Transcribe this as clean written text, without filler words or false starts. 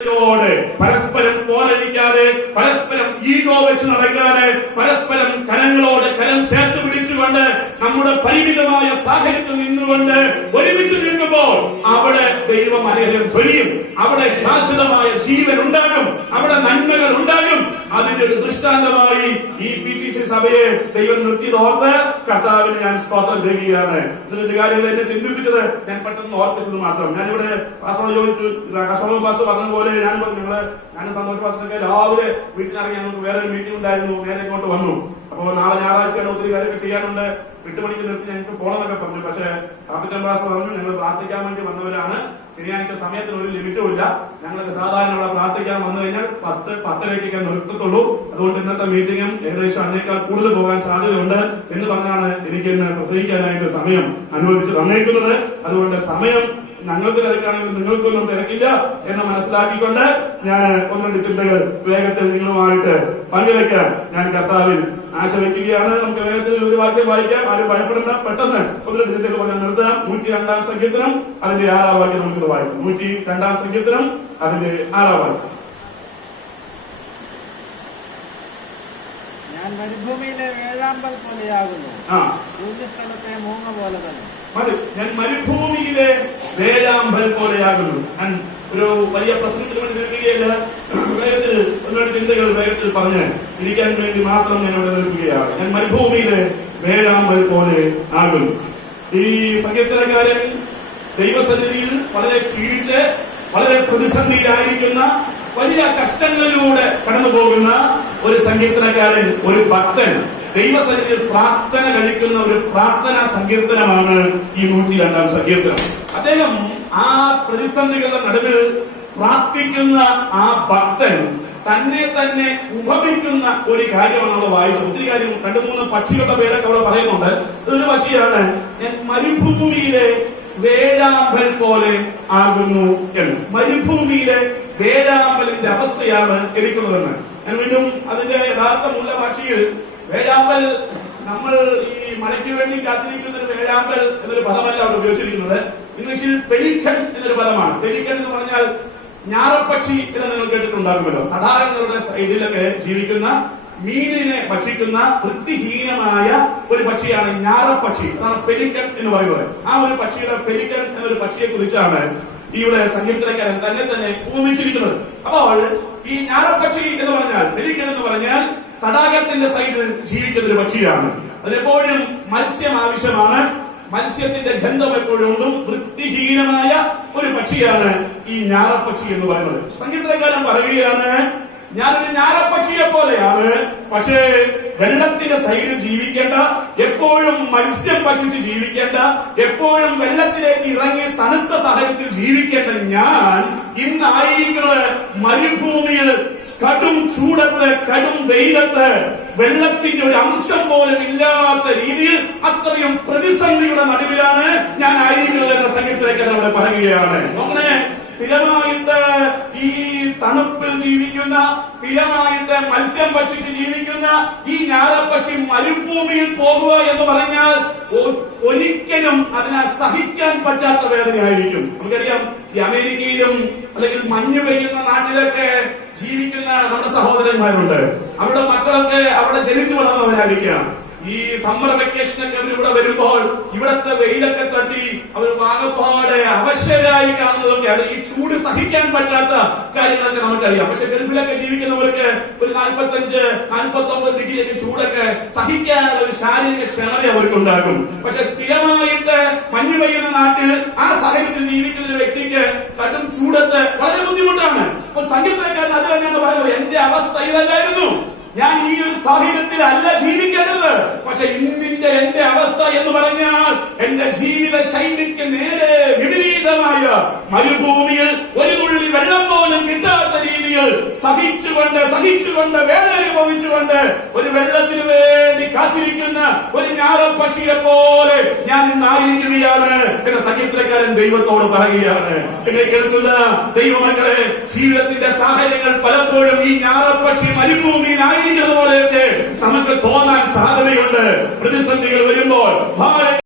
പരസ്പരം പോരടിക്കാതെ, പരസ്പരം ഈഗോ വെച്ച് നടക്കാതെ, പരസ്പരം കരങ്ങളോട് കരം ചേർത്ത് പിടിച്ചുകൊണ്ട് നമ്മുടെ പരിമിതമായ സാഹചര്യത്തിൽ നിന്നുകൊണ്ട് ഒരുമിച്ച് നിൽക്കുമ്പോൾ അവിടെ ദൈവം അനുഗ്രഹം ചൊരിയും. അവിടെ ശാശ്വതമായ ജീവൻ ഉണ്ടാകും, അവിടെ നന്മകൾ ഉണ്ടാകും. അതിന്റെ ഒരു ദൃഷ്ടാന്തമായി ഈ PTC സഭയെ ദൈവം നിർത്തിയതോർത്ത് കർത്താവിന് ഞാൻ സ്തോത്രം ചെയ്യുകയാണ്. ഇതിന്റെ കാര്യങ്ങൾ എന്നെ ചിന്തിപ്പിച്ചത് ഞാൻ പെട്ടെന്ന് ഓർപ്പിച്ചത് മാത്രം. ഞാനിവിടെ പാസ്റ്ററോട് ചോദിച്ചു, അശോകൻ പാസ്റ്റർ പറഞ്ഞതുപോലെ ഞാൻ സന്തോഷ പാസ്റ്ററൊക്കെ രാവിലെ വീട്ടിലിറങ്ങി ഞങ്ങൾക്ക് വേറെ ഒരു മീറ്റിംഗ് ഉണ്ടായിരുന്നു, നേരെ ഇങ്ങോട്ട് വന്നു. അപ്പൊ നാളെ ഞായറാഴ്ചയാണ്, ഒത്തിരി കാര്യമൊക്കെ ചെയ്യാനുണ്ട്, 8 മണിക്ക് നിർത്തി ഞങ്ങൾക്ക് പോകണമെന്നൊക്കെ പറഞ്ഞു. പക്ഷെ കാപ്പിറ്റൻ പാസ്റ്റർ പറഞ്ഞു, ഞങ്ങൾ പ്രാർത്ഥിക്കാൻ വേണ്ടി വന്നവരാണ്, ശനിയാഴ്ച സമയത്തിന് ഒരു ലിമിറ്റും ഇല്ല, ഞങ്ങൾക്ക് സാധാരണ ഇവിടെ പ്രാർത്ഥിക്കാൻ വന്നു കഴിഞ്ഞാൽ 10-10:30 നിർത്തത്തുള്ളൂ, അതുകൊണ്ട് ഇന്നത്തെ മീറ്റിംഗും ഏകദേശം അതിനേക്കാൾ കൂടുതൽ പോകാൻ സാധ്യതയുണ്ട് എന്ന് പറഞ്ഞാണ് എനിക്ക് ഇന്ന് പ്രസംഗിക്കാനായിട്ട് സമയം അനുവദിച്ച് തന്നേക്കുന്നത്. അതുകൊണ്ട് സമയം ഞങ്ങൾക്ക് തിരക്കാണെങ്കിൽ നിങ്ങൾക്കൊന്നും തിരക്കില്ല എന്ന് മനസ്സിലാക്കിക്കൊണ്ട് ഞാൻ 1-2 ചിന്തകൾ വേഗത്തിൽ നിങ്ങളുമായിട്ട് പങ്കുവയ്ക്കാൻ ഞാൻ കർത്താവിൽ ആശ വയ്ക്കുകയാണ്. നമുക്ക് വേഗത്തിൽ ഒരു വാക്യം വായിക്കാം, ആരും ഭയപ്പെടേണ്ട, പെട്ടെന്ന് 1-2 ചിന്തകൾ പറഞ്ഞാൽ നിർത്താം. 102-ാം സങ്കീർത്തനം അതിന്റെ 6-ാം വാക്യം നമുക്കിത് വായിക്കാം. 102-ാം സങ്കീർത്തനം അതിന്റെ 6-ാം വാക്യം. ഞാൻ മരുഭൂമിയിലെ വേഴാമ്പൽ പോലെയാകുന്നു, ശൂന്യസ്ഥലത്തെ മൂങ്ങ പോലെ തന്നെ. ഞാൻ മരുഭൂമിയിലെ വേഴാമ്പൽ പോലെയാകുന്നു. ഞാൻ ഒരു വലിയ പ്രശ്നത്തിന് വേണ്ടി നിൽക്കുകയല്ല, വേഗത്തിൽ 1-2 ചിന്തകൾ വേഗത്തിൽ പറഞ്ഞ് ഇരിക്കാൻ വേണ്ടി മാത്രം ഞാൻ ഇവിടെ നിൽക്കുകയാണ്. ഞാൻ മരുഭൂമിയിലെ വേഴാമ്പൽ പോലെ ആകുന്നു. ഈ സങ്കീർത്തനക്കാരൻ ദൈവസന്നിധിയിൽ വളരെ ക്ഷീണിച്ച് വളരെ പ്രതിസന്ധിയിലായിരിക്കുന്ന, വലിയ കഷ്ടങ്ങളിലൂടെ കടന്നു പോകുന്ന ഒരു സങ്കീർത്തനക്കാരൻ, ഒരു ഭക്തൻ ദൈവസന്നിധിയിൽ പ്രാർത്ഥന കഴിക്കുന്ന ഒരു പ്രാർത്ഥനാ സങ്കീർത്തനമാണ് ഈ 102-ാം സങ്കീർത്തനം. അദ്ദേഹം ആ പ്രതിസന്ധികളുടെ നടുവിൽ പ്രാർത്ഥിക്കുന്ന ആ ഭക്തൻ തന്നെ തന്നെ ഉപമിക്കുന്ന ഒരു കാര്യമാണ് നമ്മൾ വായിച്ചത്. ഒത്തിരി കാര്യം, 2-3 പക്ഷികളുടെ പേരൊക്കെ അവിടെ പറയുന്നുണ്ട്. ഒരു പക്ഷിയാണ് ഞാൻ മരുഭൂമിയിലെ വേഴാമ്പൽ പോലെ ആകുന്നു എന്ന്. മരുഭൂമിയിലെ വേഴാമ്പലിന്റെ അവസ്ഥയാണ് എനിക്കുള്ളതെന്ന്. ഞാൻ വീണ്ടും അതിന്റെ യഥാർത്ഥ മൂലഭാഷയിൽ വേഴാമ്പൽ, നമ്മൾ ഈ മഴയ്ക്ക് വേണ്ടി കാത്തിരിക്കുന്ന ഒരു വേഴാമ്പൽ എന്നൊരു പദമല്ല അവിടെ ഉപയോഗിച്ചിരിക്കുന്നത്. ഇംഗ്ലീഷിൽ പെലിക്കൻ എന്നൊരു പദമാണ്. പെലിക്കൻ എന്ന് പറഞ്ഞാൽ ഞാറപ്പക്ഷി എന്ന് നിങ്ങൾ കേട്ടിട്ടുണ്ടാകുമല്ലോ. തടാകങ്ങളുടെ സൈഡിലൊക്കെ ജീവിക്കുന്ന, മീനിനെ ഭക്ഷിക്കുന്ന വൃത്തിഹീനമായ ഒരു പക്ഷിയാണ് ഞാറപ്പക്ഷി. അതാണ് പെലിക്കൻ എന്ന് പറയുന്നത്. ആ ഒരു പക്ഷിയുടെ, പെലിക്കൻ എന്നൊരു പക്ഷിയെ കുറിച്ചാണ് ഇവിടെ സങ്കീർത്തനക്കാരൻ തന്നെ തന്നെ ഉപമിച്ചിരിക്കുന്നത്. അപ്പോൾ ഈ ഞാറപ്പക്ഷി എന്ന് പറഞ്ഞാൽ, പെലിക്കൻ എന്ന് പറഞ്ഞാൽ തടാകത്തിന്റെ സൈഡിൽ ജീവിക്കുന്ന ഒരു പക്ഷിയാണ്. അതിനെപ്പോഴും മത്സ്യം ആവശ്യമാണ്, മത്സ്യത്തിന്റെ ഗന്ധം എപ്പോഴും ഉണ്ടും. വൃത്തിഹീനമായ ഒരു പക്ഷിയാണ് ഈ ഞാറപ്പക്ഷി എന്ന് പറയുന്നത്. സങ്കീർത്തനക്കാരൻ പറയുകയാണ്, ഞാനൊരു ഞാറപ്പക്ഷിയെ പോലെയാണ്, പക്ഷേ വെള്ളത്തിന്റെ സൈഡിൽ ജീവിക്കേണ്ട, എപ്പോഴും മത്സ്യം ഭക്ഷിച്ച് ജീവിക്കേണ്ട, എപ്പോഴും വെള്ളത്തിലേക്ക് ഇറങ്ങി തണുത്ത സാഹചര്യത്തിൽ ജീവിക്കേണ്ട ഞാൻ ഇന്നായിരിക്കുന്നത് മരുഭൂമിയിൽ, കടും ചൂടത്ത്, കടും വെയിലത്ത്, വെള്ളത്തിന്റെ ഒരു അംശം പോലും ഇല്ലാത്ത രീതിയിൽ അത്രയും പ്രതിസന്ധിയുടെ നടുവിലാണ് ഞാൻ ആയിരിക്കുന്നത് എന്ന സങ്കീർത്തനക്കാരൻ അവിടെ പറയുകയാണ്. അങ്ങനെ സ്ഥിരമായിട്ട് ഈ തണുപ്പിൽ ജീവിക്കുന്ന, സ്ഥിരമായിട്ട് മത്സ്യം ഭക്ഷിച്ച് ജീവിക്കുന്ന ഈ ഞാറപ്പക്ഷി മരുഭൂമിയിൽ പോകുക എന്ന് പറഞ്ഞാൽ ഒരിക്കലും അതിനെ സഹിക്കാൻ പറ്റാത്ത വേദനയായിരിക്കും. നമുക്കറിയാം, ഈ അമേരിക്കയിലും അല്ലെങ്കിൽ മഞ്ഞ് പെയ്യുന്ന നാട്ടിലൊക്കെ ജീവിക്കുന്ന നമ്മുടെ സഹോദരന്മാരുണ്ട്. അവരുടെ മക്കളൊക്കെ അവിടെ ജനിച്ചു വളർന്നവരായിരിക്കാം. ഈ സമ്മർ വെക്കേഷനൊക്കെ അവരിവിടെ വരുമ്പോൾ ഇവിടത്തെ വെയിലൊക്കെ തട്ടി അവർ ആകപ്പാടെ അവശരായി കാണുന്നതൊക്കെയാണ്. ഈ ചൂട് സഹിക്കാൻ പറ്റാത്ത കാര്യങ്ങളൊക്കെ നമുക്കറിയാം. പക്ഷെ ഗൾഫിലൊക്കെ ജീവിക്കുന്നവർക്ക് ഒരു 45-49 ഡിഗ്രിയൊക്കെ ചൂടൊക്കെ സഹിക്കാനുള്ള ഒരു ശാരീരിക ക്ഷമത അവർക്കുണ്ടാകും. പക്ഷെ സ്ഥിരമായിട്ട് മഞ്ഞ് പെയ്യുന്ന നാട്ടിൽ ആ സാഹചര്യത്തിൽ ജീവിക്കുന്ന ഒരു വ്യക്തിക്ക് കടും ചൂടത്ത് വളരെ ബുദ്ധിമുട്ടാണ്. അപ്പോൾ സങ്കീർത്തനക്കാരൻ അത് തന്നെയാണ് പറയുന്നത്, എന്റെ അവസ്ഥ ഇതല്ലായിരുന്നു, ഞാൻ ഈ ഒരു സാഹചര്യത്തിൽ അല്ല ജീവിക്കേണ്ടത്. പക്ഷെ ഇന്നിന്റെ എന്റെ അവസ്ഥ എന്ന് പറഞ്ഞാൽ എന്റെ ജീവിത ശൈലിക്ക് നേരെ വിപരീതമായ മരുഭൂമിയിൽ ഒരു തുള്ളി വെള്ളം പോലും കിട്ടാത്ത രീതിയിൽ സഹിച്ചുകൊണ്ട് വേദന അനുഭവിച്ചുകൊണ്ട് ഒരു വെള്ളത്തിന് വേണ്ടി കാത്തിരിക്കുന്ന ഒരു ഞാറപ്പക്ഷിയെ പോലെ ഞാൻ ഇന്നായിരിക്കുകയാണ് എന്ന സങ്കീർത്തനക്കാരൻ ദൈവത്തോട് പറയുകയാണ്. എന്നെ കേൾക്കുന്ന ദൈവമക്കളെ, ജീവിതത്തിന്റെ സാഹചര്യങ്ങൾ പലപ്പോഴും ഈ ഞാറപ്പക്ഷി മരുഭൂമിയിലായിരിക്കുന്ന പോലെയൊക്കെ നമുക്ക് തോന്നാൻ സാധ്യതയുണ്ട്. പ്രതിസന്ധികൾ വരുമ്പോൾ